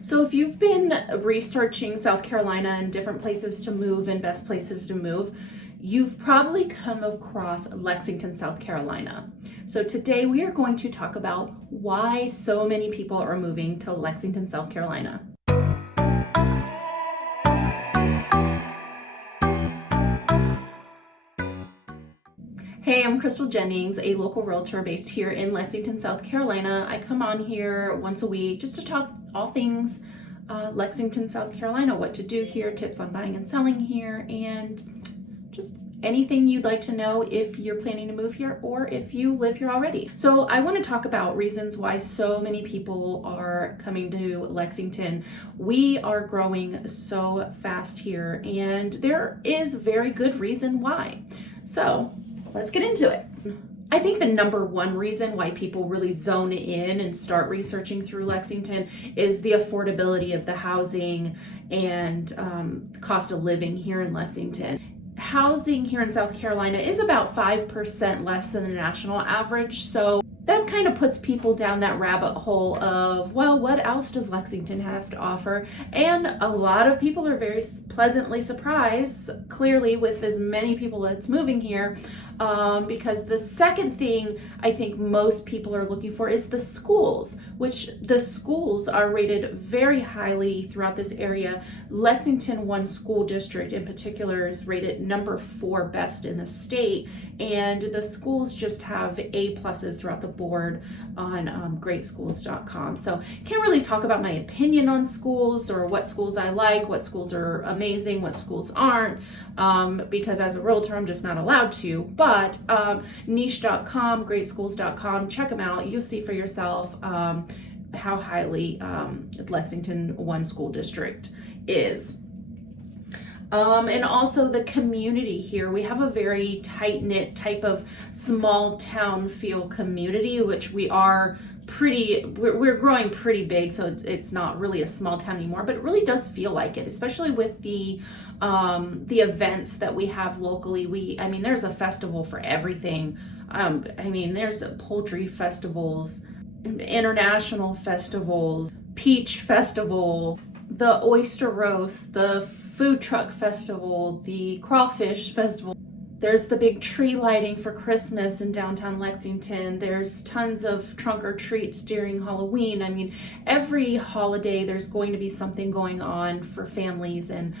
So if you've been researching South Carolina and different places to move and best places to move, you've probably come across Lexington, South Carolina. So today we are going to talk about why so many people are moving to Lexington, South Carolina. Hey, I'm Jennings, a local realtor based here in Lexington, South Carolina. I come on here once a week just to talk all things Lexington, South Carolina, what to do here, tips on buying and selling here, and just anything you'd like to know if you're planning to move here or if you live here already. So I want to talk about reasons why so many people are coming to Lexington. We are growing so fast here, and there is very good reason why. So let's get into it. I think the number one reason why people really zone in and start researching through Lexington is the affordability of the housing and cost of living here in Lexington. Housing here in South Carolina is about 5% less than the national average, so that kind of puts people down that rabbit hole of, well, what else does Lexington have to offer? And a lot of people are very pleasantly surprised, clearly, with as many people that's moving here, because the second thing I think most people are looking for is the schools, which the schools are rated very highly throughout this area. Lexington One School District in particular is rated number 4 best in the state, and the schools just have A pluses throughout the board on greatschools.com. So can't really talk about my opinion on schools or what schools I like, what schools are amazing, what schools aren't, because as a realtor I'm just not allowed to. But niche.com, greatschools.com, check them out. You'll see for yourself how highly Lexington One School District is. And also the community here. We have a very tight-knit type of small town feel community, which we're growing pretty big, so it's not really a small town anymore, but it really does feel like it, especially with the events that we have locally. There's a festival for everything. There's poultry festivals, international festivals, peach festival, the oyster roast, the food truck festival, the crawfish festival. There's the big tree lighting for Christmas in downtown Lexington. There's tons of trunk or treats during Halloween. Every holiday there's going to be something going on for families, and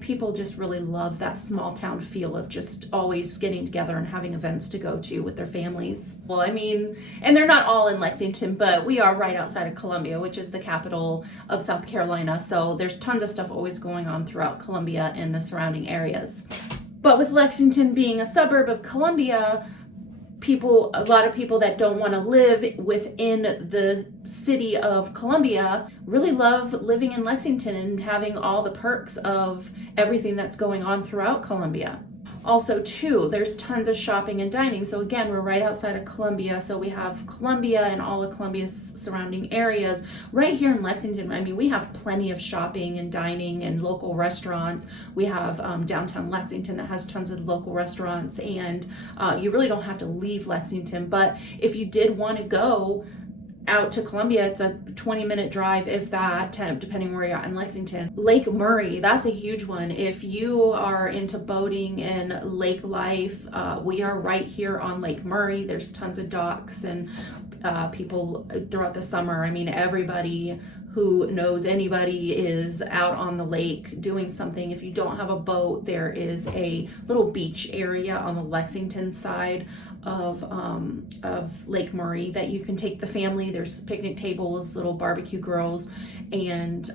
people just really love that small town feel of just always getting together and having events to go to with their families. And they're not all in Lexington, but we are right outside of Columbia, which is the capital of South Carolina. So there's tons of stuff always going on throughout Columbia and the surrounding areas. But with Lexington being a suburb of Columbia, a lot of people that don't want to live within the city of Columbia really love living in Lexington and having all the perks of everything that's going on throughout Columbia. Also, too, there's tons of shopping and dining. So again, we're right outside of Columbia. So we have Columbia and all of Columbia's surrounding areas. Right here in Lexington, we have plenty of shopping and dining and local restaurants. We have downtown Lexington that has tons of local restaurants, and you really don't have to leave Lexington. But if you did want to go out to Columbia, it's a 20-minute drive, if that, depending where you're at in Lexington. Lake Murray, that's a huge one. If you are into boating and lake life, we are right here on Lake Murray. There's tons of docks and people throughout the summer. Everybody who knows anybody is out on the lake doing something. If you don't have a boat, there is a little beach area on the Lexington side of Lake Murray that you can take the family. There's picnic tables, little barbecue grills, and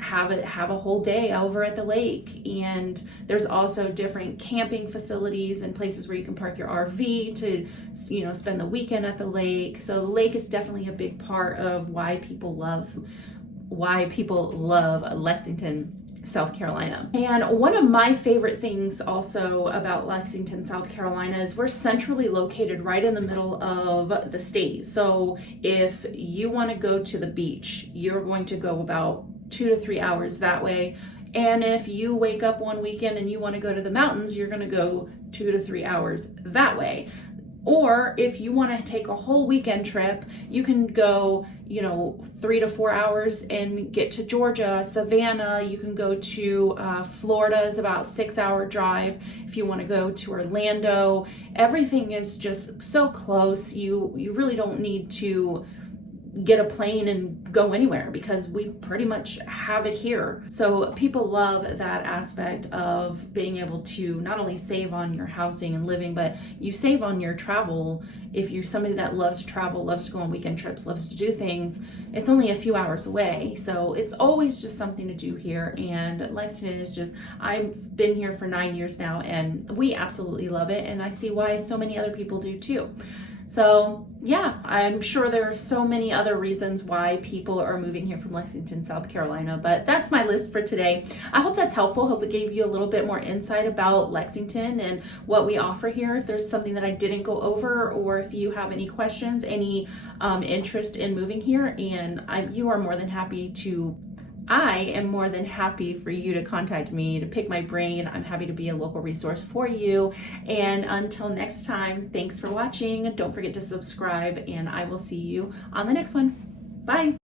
have a whole day over at the lake. And there's also different camping facilities and places where you can park your RV to spend the weekend at the lake. So the lake is definitely a big part of why people love Lexington, South Carolina. And one of my favorite things also about Lexington, South Carolina is we're centrally located right in the middle of the state. So if you want to go to the beach, you're going to go about 2 to 3 hours that way. And if you wake up one weekend and you want to go to the mountains, you're going to go 2 to 3 hours that way. Or if you want to take a whole weekend trip, you can go, 3 to 4 hours and get to Georgia, Savannah. You can go to Florida is about 6-hour drive. If you want to go to Orlando, everything is just so close. You really don't need to get a plane and go anywhere because we pretty much have it here. So people love that aspect of being able to not only save on your housing and living, but you save on your travel. If you're somebody that loves to travel, loves to go on weekend trips, loves to do things, it's only a few hours away. So it's always just something to do here. And Lexington is just, I've been here for 9 years now and we absolutely love it. And I see why so many other people do too. So yeah, I'm sure there are so many other reasons why people are moving here from Lexington, South Carolina, but that's my list for today. I hope that's helpful. Hope it gave you a little bit more insight about Lexington and what we offer here. If there's something that I didn't go over, or if you have any questions, any interest in moving here, and you are more than happy to I am more than happy for you to contact me to pick my brain. I'm happy to be a local resource for you. And until next time, thanks for watching. Don't forget to subscribe, and I will see you on the next one. Bye.